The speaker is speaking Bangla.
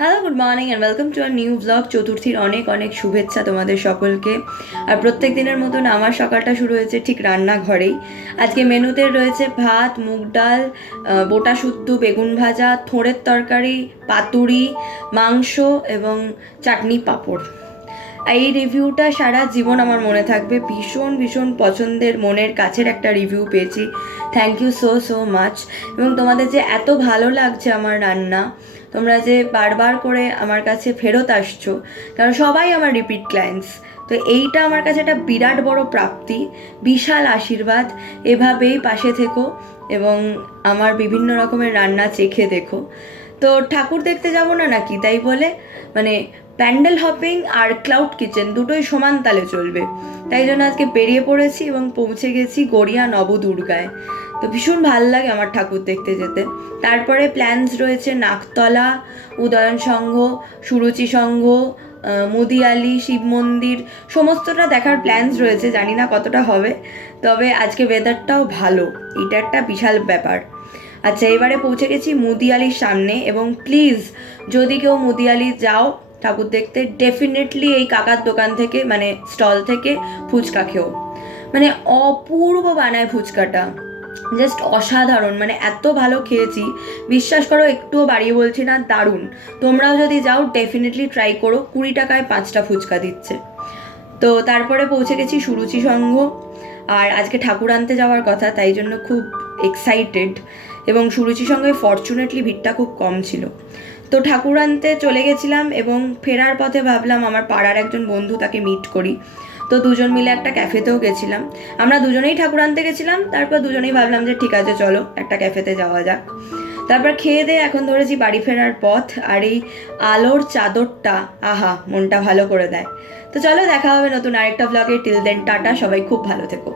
Hello, good morning and welcome to our new blog. চতুর্থীর অনেক অনেক শুভেচ্ছা তোমাদের সকলকে। আর প্রত্যেক দিনের মতন আমার সকালটা শুরু হয়েছে ঠিক রান্নাঘরেই। আজকে মেনুতে রয়েছে ভাত, মুগ ডাল, বোটা শুক্তো, বেগুন ভাজা, থোড়ের তরকারি, পাতুরি, মাংস এবং চাটনি, পাঁপড়। এই রিভিউটা সারা জীবন আমার মনে থাকবে। ভীষণ ভীষণ পছন্দের, মনের কাছের একটা রিভিউ পেয়েছি। Thank you so so much. এবং তোমাদের যে এত ভালো লাগছে আমার রান্না, তোমরা যে বারবার করে আমার কাছে ফেরত আসছো, কারণ সবাই আমার রিপিট ক্লায়েন্টস, তো এইটা আমার কাছে একটা বিরাট বড় প্রাপ্তি, বিশাল আশীর্বাদ। এভাবেই পাশে থেকো এবং আমার বিভিন্ন রকমের রান্না চেখে দেখো। তো ঠাকুর দেখতে যাব না নাকি, তাই বলে মানে প্যান্ডেল হপিং আর ক্লাউড কিচেন দুটোই সমান তালে চলবে, তাই জন্য আজকে বেরিয়ে পড়েছি এবং পৌঁছে গেছি গড়িয়া নবদুর্গায়। তো ভীষণ ভাল লাগে আমার ঠাকুর দেখতে যেতে। তারপরে প্ল্যানস রয়েছে নাকতলা, উদয়ন সংঘ, সুরুচি সংঘ, মুদিয়ালি, শিব মন্দির, সমস্তটা দেখার প্ল্যানস রয়েছে। জানি না কতটা হবে, তবে আজকে ওয়েদারটাও ভালো, এটা একটা বিশাল ব্যাপার। আচ্ছা, এবারে পৌঁছে গেছি মুদিয়ালির সামনে, এবং প্লিজ যদি কেউ মুদিয়ালি যাও ঠাকুর দেখতে, ডেফিনেটলি এই কাকার দোকান থেকে মানে স্টল থেকে ফুচকা খেও। মানে অপূর্ব বানায় ফুচকাটা, জাস্ট অসাধারণ, মানে এত ভালো খেয়েছি, বিশ্বাস করো, একটুও বাড়িয়ে বলছি না, দারুণ। তোমরাও যদি যাও ডেফিনেটলি ট্রাই করো, 20 টাকায় 5টা ফুচকা দিচ্ছে। তো তারপরে পৌঁছে গেছি সুরুচি সংঘ। আর আজকে ঠাকুর আনতে যাওয়ার কথা, তাই জন্য খুব এক্সাইটেড। এবং সুরুচি সঙ্গে ফর্চুনেটলি ভিড়টা খুব কম ছিল। তো ঠাকুর আনতে চলে গেছিলাম এবং ফেরার পথে ভাবলাম আমার পাড়ার একজন বন্ধু, তাকে মিট করি। তো দুজন মিলে একটা ক্যাফেতেও গেছিলাম। আমরা দুজনেই ঠাকুর আনতে গেছিলাম, তারপর দুজনেই ভাবলাম যে ঠিক আছে চলো একটা ক্যাফেতে যাওয়া যাক। তারপর খেয়ে দিয়ে এখন ধরেছি বাড়ি ফেরার পথ। আর এই আলোর চাদরটা, আহা, মনটা ভালো করে দেয়। তো চলো, দেখা হবে নতুন আরেকটা ব্লগে। টিল দেন টাটা, সবাই খুব ভালো থেকো।